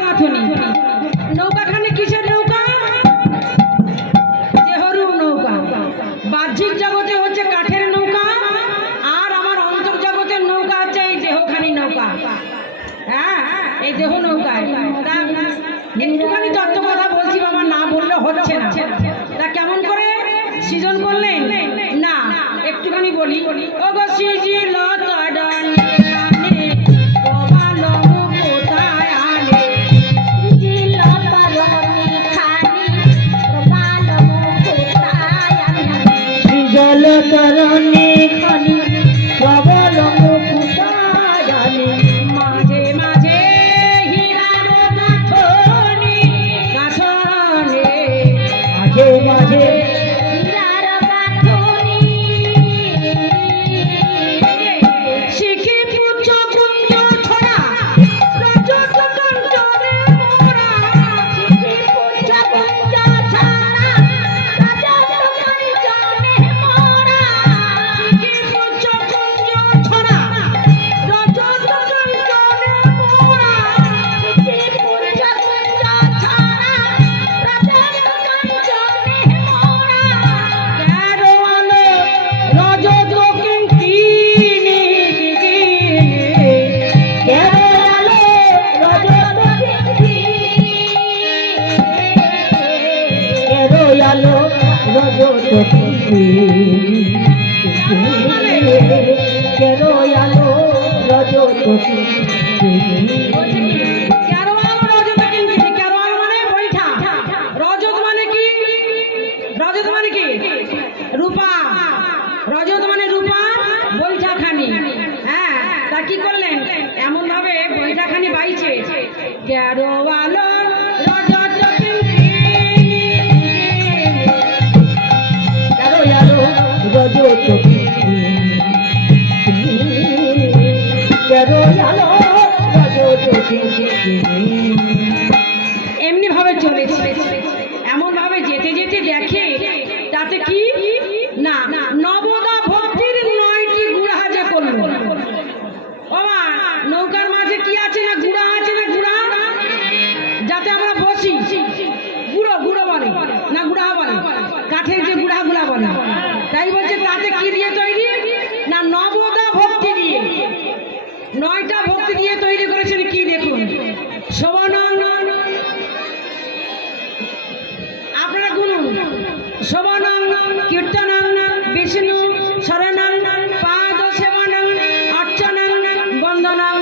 গাঁথনি। নৌকাখানে কিসের নৌকা? দেহরূপ নৌকা। বাহ্যিক জগতে হচ্ছে কাঠের নৌকা, আর আমার অন্তর জগতের নৌকা হচ্ছে এই দেহখানি নৌকা। হ্যাঁ, এই দেহ নৌকায় একটুখানি তত্ত্ব কথা বলছি বাবা, না বললে হচ্ছে না। তা কেমন করে সৃজন করলেন? না একটুখানি বলি। ও গো সৃজিল জলতরণে খানি প্রবল মুকুতায়ালে মাঝে মাঝে হীরার গাঁথনি গাঁথনে মাঝে মাঝে হীরার গাঁথনি শিখি পুচ্ছ কুঞ্জ ছড়া রজত কাঞ্চনে মোরা শিখি পুচ্ছ কুঞ্জ ছড়া রজত কাঞ্চনে মোরা শিখি পুচ্ছ কুঞ্জ ছড়া রজত কাঞ্চনে মোরা শিখি পুচ্ছ কুঞ্জ ছড়া রজত কাঞ্চনে মোরা তেরো আলো রজত কিঙ্কিনি তেরো আলো রজত কিঙ্কিনি তেরো আলো রজত তেরো আলো রজত তেরো আলো রজত কিঙ্কিনি। তেরো আলো মানে বৈঠা। রজত মানে কি? রজত মানে কি? রূপা। রজত মানে রূপা, বৈঠাখানি। হ্যাঁ, তা কি করলেন? এমন ভাবে বৈঠাখানি বাইছে, তেরো আলো রজত কিঙ্কিনি তেরো আলো রজত তেরো আলো রজত এমনি ভাবে চলেছে। এমন ভাবে যেতে যেতে দেখে তাতে কি না নবদা ভক্তির 9টি গুড়া যে করলো। বাবা নৌকার মাঝে কি আছে না গুড়া আছে না গুড়া, যাতে আমরা বসি। গুঁড়ো গুঁড়ো বলে না গুড়া বলে, কাঠের যে গুড়া গুলা বলে। তাই বলছে তাতে কি দিয়ে তৈরি না নবদা ভক্তি দিয়ে। 9টা ভক্তি দিয়ে তৈরি করেছেন। কি দেখুন, শোভনং আপনারা গুনুন, শোভনং কীর্তনং বিষ্ণু শরণং পাদ সেবনং অর্চনং বন্দনং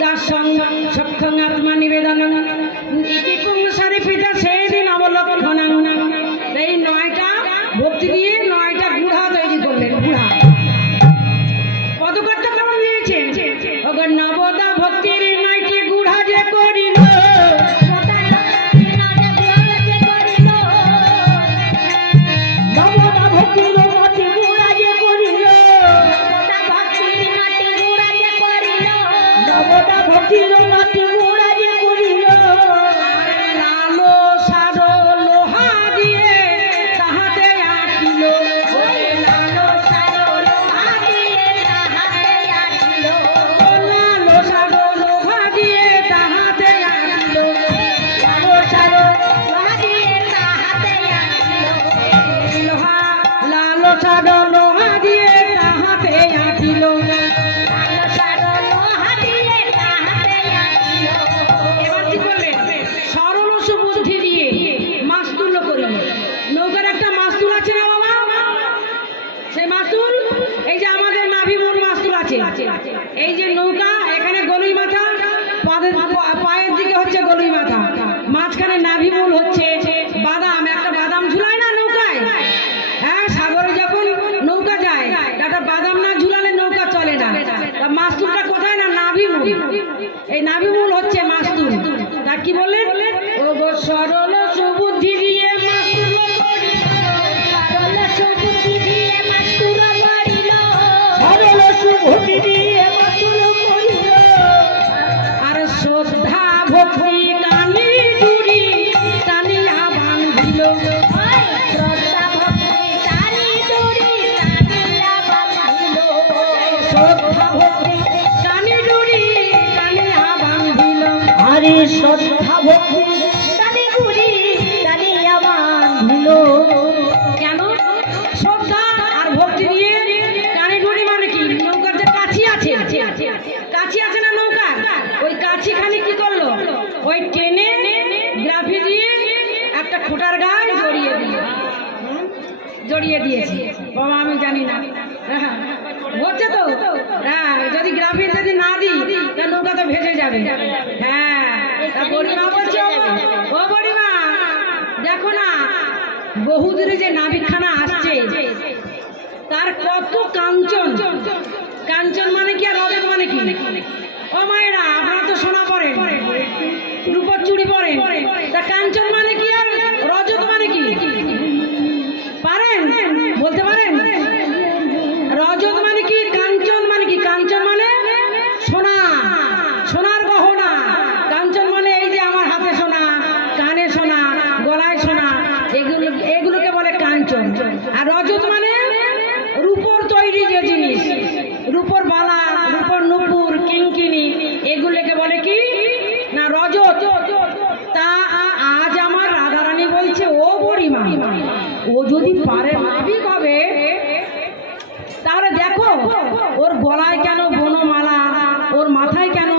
দাসং সক্ষং আত্মা নিবেদনং ইতি পুংসারি পিতা সেদিন অবলক্ষণং। এই 9টা ভক্তি দিয়ে 9টা গুড়া তৈরি করলেন। গুড়া পদকর্তা কেমন দিয়েছেন? ওগো নবদা ভক্তির 9টি গুড়া যে করিল নবদা ভক্তির নটি গুড়া যে করিল নবদা ভক্তির নটি গুড়া যে করিল লালো সারো লোহা দিয়ে তাহাতে আটিল। লালো সারো লোহা দিয়ে তাহাতে আটিল। লালো সারো লোহা দিয়ে তাহাতে আটিল। লালো সারো লোহা দিয়ে তাহাতে আটিল। লোহা লালো সারো লোহা দিয়ে তাহাতে আটিল। লালো সারো লোহা দিয়ে তাহাতে আটিল। এবার কি করলেন? সরল সুবুদ্ধি দিয়ে মাস্তুল করিল। নৌকার একটা মাস্তুল আছে না বাবা? সেই মাস্তুল এই যে আমাদের নাভিমূল মাস্তুল আছে। এই যে নৌকা এখানে গলুই মাথা, পায়ের দিকে হচ্ছে গলুই মাথা, মাঝখানে নাভিমূল হচ্ছে বাদাম। একটা বাদাম ঝুলায় না নৌকায়? হ্যাঁ, সাগরে যখন নৌকা যায় একটা বাদাম না ঝুলালে নৌকা চলে না। তা মাস্তুলটা কোথায় না নাভিমূল। এই নাভিমূল হচ্ছে মাস্তুল। তা কি বললেন? ও গো সরল সুবুদ্ধি দিয়ে মাস্তুল করিল। সরল সুবুদ্ধি দিয়ে মাস্তুল করিল। সরল সুবুদ্ধি দিয়ে মাস্তুল করিল আর শ্রদ্ধা ভক্তি কানি জুড়ি টানিয়া বাঁধিল। শ্রদ্ধা ভক্তি কানি জুড়ি টানিয়া বাঁধিল। শ্রদ্ধা ভক্তি কানি জুড়ি টানিয়া বাঁধিল। হরি শ্রদ্ধা ভক্তি টানে ঘুরি টানে আমার ধুল কেন শ্রদ্ধা আর ভক্তি দিয়ে কানে ডুরি মানে কি নৌকার যে কাছি আছে কাছি আছে না নৌকা ওই কাছি খালি কি করলো ওই টেনে গ্রাফি দিয়ে একটা খোটার গায়ে জড়িয়ে দিয়েছি বাবা আমি জানি না হ্যাঁ, হচ্ছে তো হ্যাঁ যদি গ্রাফি যদি না দিই তা নৌকা তো ভেসে যাবে হ্যাঁ তা বড়িমা বলছে ও বড়িমা দেখো না বহুদূরে যে নাবিকখানা আসছে তার কত কাঞ্চন কাঞ্চন মানে কি আর রজত মানে কি ও মায়েরা আপনারা তো সোনা পরেন রূপর চুড়ি পরেন তা কাঞ্চন মানে কি আর রজত মানে কি পারেন বলতে পারেন রজত মানে কি কাঞ্চন মানে কি কাঞ্চন মানে সোনা সোনার গহনা কাঞ্চন মানে এই যে আমার হাতে সোনা কানে সোনা গলায় সোনা এগুলোকে বলে কাঞ্চন আর রজত মানে রূপর তৈরি যে জিনিস রূপর বালা রূপর নুপুর কিঙ্কিনি এগুলোকে বলে কি না রজত তা আজ আমার রাধারানী বলছে ও বুড়িমা ও যদি পারে নাবিক হবে তাহলে দেখো ওর গলায় কেন বনমালা ওর মাথায় কেন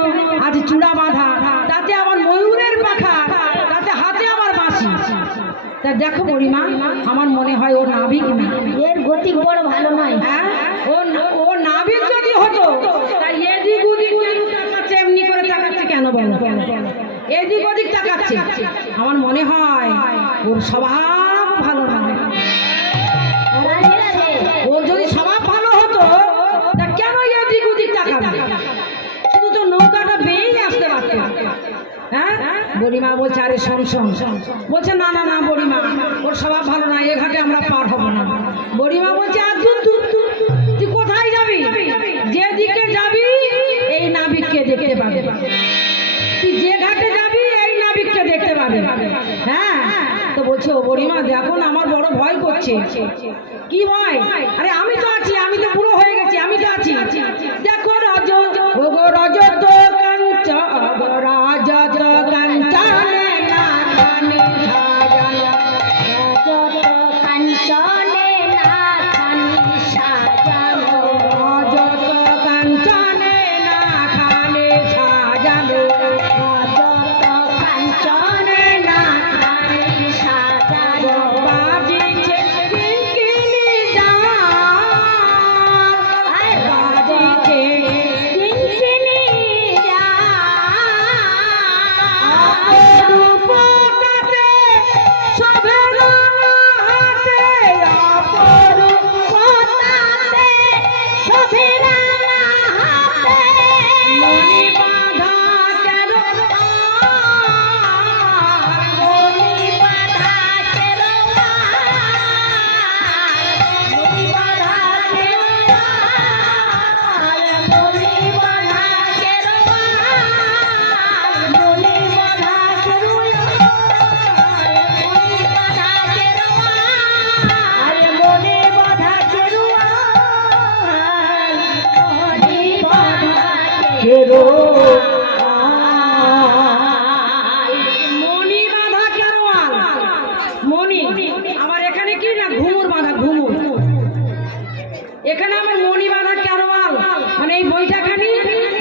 আজ চূড়া বাঁধা তাতে আমার ময়ূরের পাখা তাতে হাতে আমার বাঁশি তা দেখো বুড়িমা আমার মনে হয় ও নাবিক না এর গতি বড় ভালো নয় হ্যাঁ ও নাবিক যদি হতো তা এদিক ওদিক তাকাচ্ছে এমনি করে তাকাচ্ছে কেন বলো এদিক ওদিক তাকাচ্ছে আমার মনে হয় ওর স্বভাব ভালো নয় ওর যদি স্বভাব ভালো হতো তা কেন এদিক ওদিক তাকাবে শুধু তো নৌকাটা বেয়েই আসতে পারত হ্যাঁ বুড়িমা বলছে আরে শোন শোন বলছে না না না বুড়িমা ওর স্বভাব ভালো না এ ঘাটে আমরা পার হবো না বুড়িমা বলছে আর তুই কোথায় যাবি যেদিকে যাবি এই নাবিককে দেখতে পাবে তুই যে ঘাটে যাবি এই নাবিককে দেখতে পাবে হ্যাঁ তো বলছে ও বুড়িমা দেখো না আমার বড় ভয় করছে কি ভয় আরে আমি তো আছি আমি তো পুরো হয়ে গেছি আমি তো আছি দেখো রজত ও গো রজত কাঞ্চন রাজত কাঞ্চনে নাথানি সাজানো রজত কাঞ্চনে নাথানি সাজানো রাজত কাঞ্চনে নাথানি সাজানো রজত কাঞ্চনে নাথানি সাজানো বাজিছে কিঙ্কিনি জান বাজিছে কিঙ্কিনি অপরূপতাতে সবের হাতে অপরূপতাতে সবের হাতে মনি বাঁধা কেন মনি বাঁধা কেরোয়া মনি বাঁধা কেরোয়া মনি বাঁধা কেরোয়া মনি বাঁধা কেরোয়া মনি বাঁধা কেরোয়া আরে মনি বাঁধা কেরোয়া মনি বাঁধা মনি বাঁধা কেরোয়াল মনি আমার এখানে কি না ঘুমুর বাঁধা ঘুমুর এখানে আমার মনি বাঁধা কেরোয়াল মানে এই বইটাখানি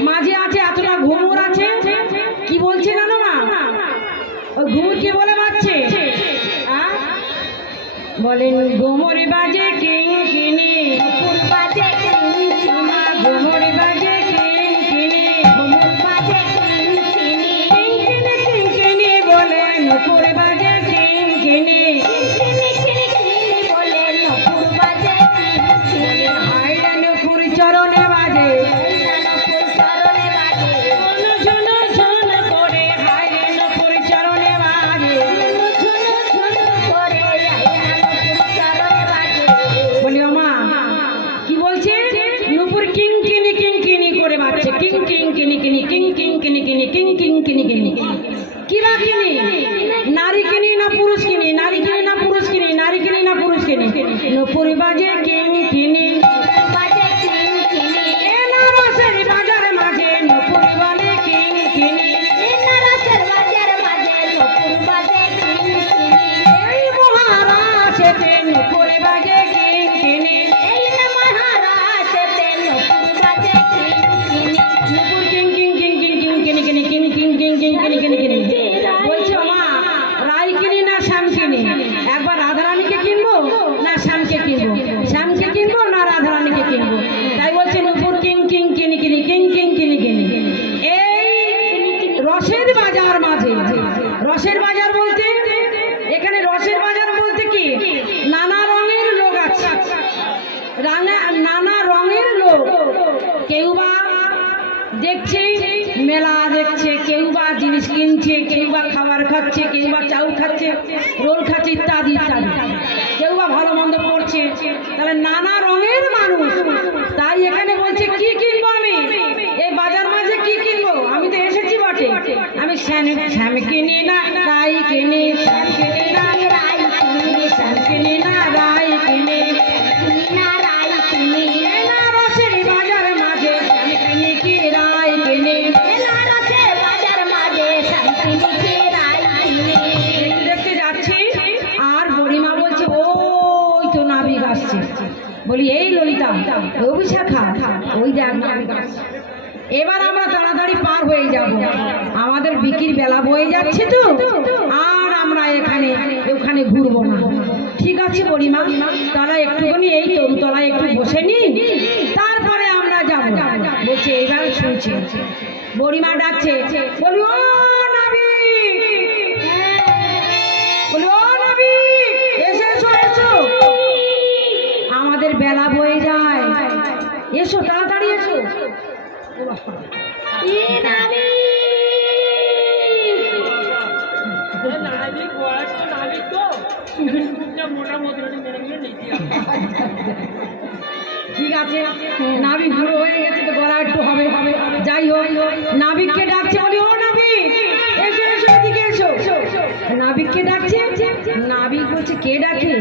মাঝে আছে এতটা ঘুমুর আছে কি বলছে জানো না ওই ঘুমুর কি বলে বাজছে বলেন ঘুমুর বাজে কিঙ্কিনি ফুল বাজে কিঙ্কিনি ঘুমুর বাজে কিঙ্কিনি ফুল বাজে কিঙ্কিনি কিঙ্কিনি কিঙ্কিনি বলে নুপুর বাজে কিঙ্কিনি কিঙ্কিনি কিঙ্কিনি বলে ফুল বাজে কিঙ্কিনি হাইরে নুপুর চরণে বাজে ফুল চরণে বাজে ঝুন ঝুন করে হাইরে নুপুর চরণে বাজে ঝুন ঝুন করে ফুল চরণে বাজে বলি ও মা কি বলছে নুপুর কিঙ্কিনি কিঙ্কিনি করে বাজছে কিং কিং কিনি কিনি কিং কিং কিনি কিনি কিং কিং কিনি কিনি কি বা কিনি নারী কিনি না পুরুষ কিনি নারী কিনি না পুরুষ কিনি নারী কিনি না পুরুষ কিনি নুপুর বাজে কিং কিনি বাজে কিঙ্কিনি এ নারসের বাজার মাঝে নুপুর বলে কিং কিনি নরসের বাজে কিনি কিনি কিনি বলছি ওমা রাই কিনি না শ্যাম কিনি, একবার রাধারানীকে কিনবো না শ্যামকে কিনবো, শ্যামকে কিনবো না রাধারানীকে কিনবো, তাই বলছে নুপুর কিং কিং কিনি কিনি কিং কিং কিনি কিনি। এই রসের বাজার মাঝে, রসের বাজার বলতে এখানে রসের বাজার বলতে কি নানা রঙের লোক আছে, নানা রঙের লোক, কেউ বা দেখছে মেলা দেখছে, কেউ বা জিনিস কিনছে, কেউ বা খাবার খাচ্ছে, কেউ বা চাউ খাচ্ছে, রোল খাচ্ছে ইত্যাদি ইত্যাদি, কেউ বা ভালো মন্দ পড়ছে, তাহলে নানা রঙের মানুষ। তাই এখানে বলছে কি কিনবো আমি এই বাজার মাঝে, কি কিনবো আমি তো এসেছি বটে, আমি শ্যাম কিনি না রাই কিনি, শ্যাম কিনি না রাই কিনি, শ্যাম কিনি না রাই কিনি, না রাই কিনি না রসের বাজার মাঝে শ্যাম কিনি কি রাই কিনি, মেলা রসের বাজার মাঝে শ্যাম কিনি কি রাই কিনি। দেখতে যাচ্ছি আর বুড়িমা বলছে ওই তো নাবিক আসছে, বলি এই ললিতা অভিশাখা ওই দেখ নাবিক আসছে। এবার আমরা তাড়াতাড়ি পার হয়ে যাব, আমাদের বিকির বেলা বয়ে যাচ্ছে তো, আর আমরা এখানে ওখানে ঘুরবো না। ঠিক আছে বুড়িমা, তারা একটুখানি এই তরুতলায় একটু বসে নি, তারপরে আমরা যাব। বলছে এইবার শুনছি বুড়িমা ডাকছে, বলি ও নাবিক, বলি ও নাবিক এসো এসো এসো, আমাদের বেলা বয়ে যায়, এসো তাড়াতাড়ি এসো। ই নামি ঠিক আছে নাবিক বুড়ো হয়ে গেছে তো গলা একটু হবে হবে, যাই হোক নাবিককে ডাকছে, বলি ও নাবিক এসো এসো এদিকে এসো, নাবিককে ডাকছে, নাবিক বলছে কে ডাকে,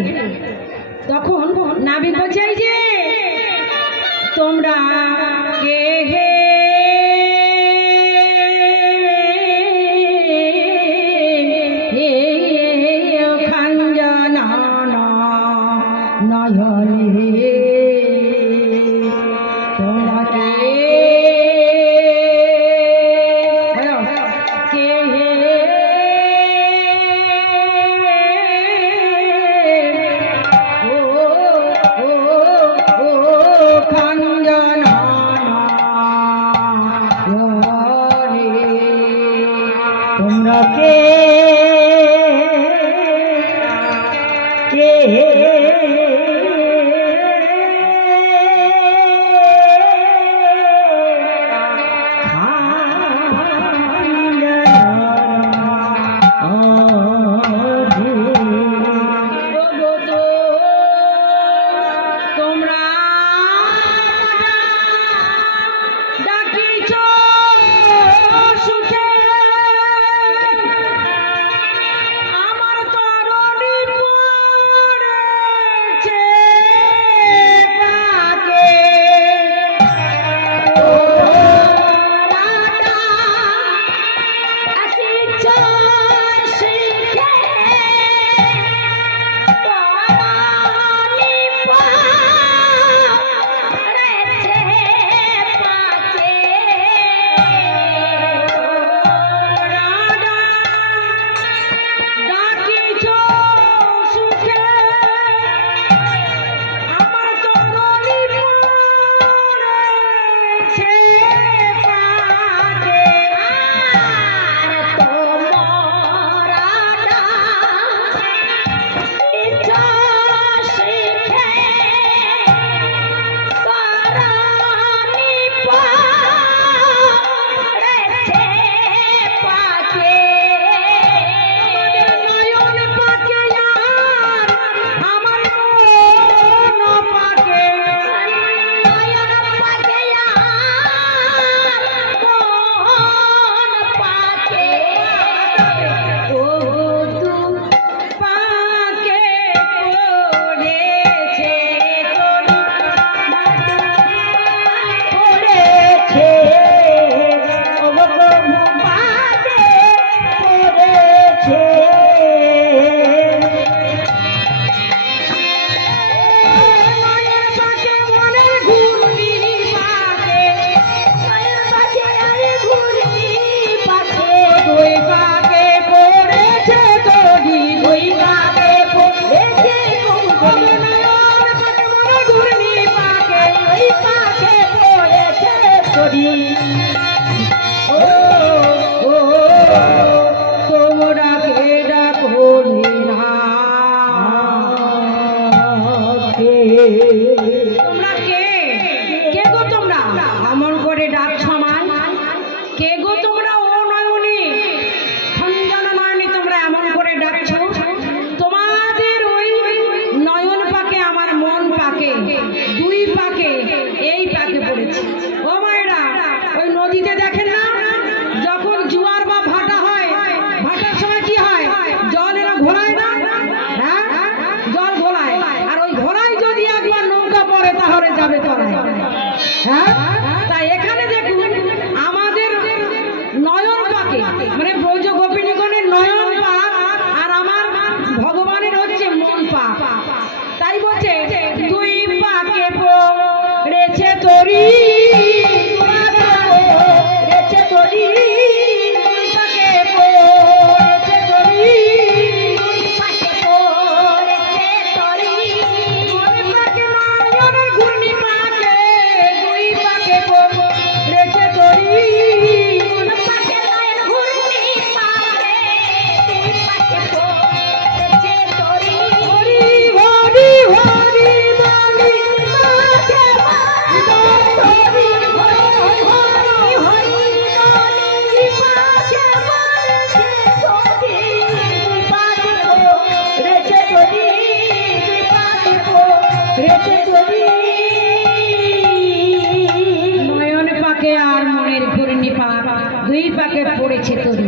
তখন নাবিক বলছে এই যে তোমরা কে হে, খাঞ্জনা নয়নে তোমরা কে কে হে, ও ও ও খাঞ্জনা নয়নে তোমরা কে কে তোমরা ডাকিছ সুখে হ্যাঁ, তাই এখানে দেখুন আমাদের নয়ন পাকে মানে ব্রজ গোপিনীগণের নয়ন পাক আর আমার ভগবানের হচ্ছে মন পাক। তাই বলছে দুই পাকে পড়েছে তরি, রেচে তরি, দুই পাকে পড়েছে তরি, পাশে পড়েছে তরি, দুই পাকে নয়নের ঘূর্ণি পাকে, দুই পাকে পড়েছে তরি, পাশে নয়ন ঘূর্ণি পাকে, দুই পাশে পড়েছে তরি। হরি হরি হরি বলি পাশে পড়েছে তরি, হরি হরি হরি বলি পাশে পড়েছে তরি, দুই পাশে পড়েছে তরি, দুই পাশে পড়েছে তরি। নয়ন পাকে আর মনের ঘূর্ণি পাক, দুই পাকে পড়েছে তরি।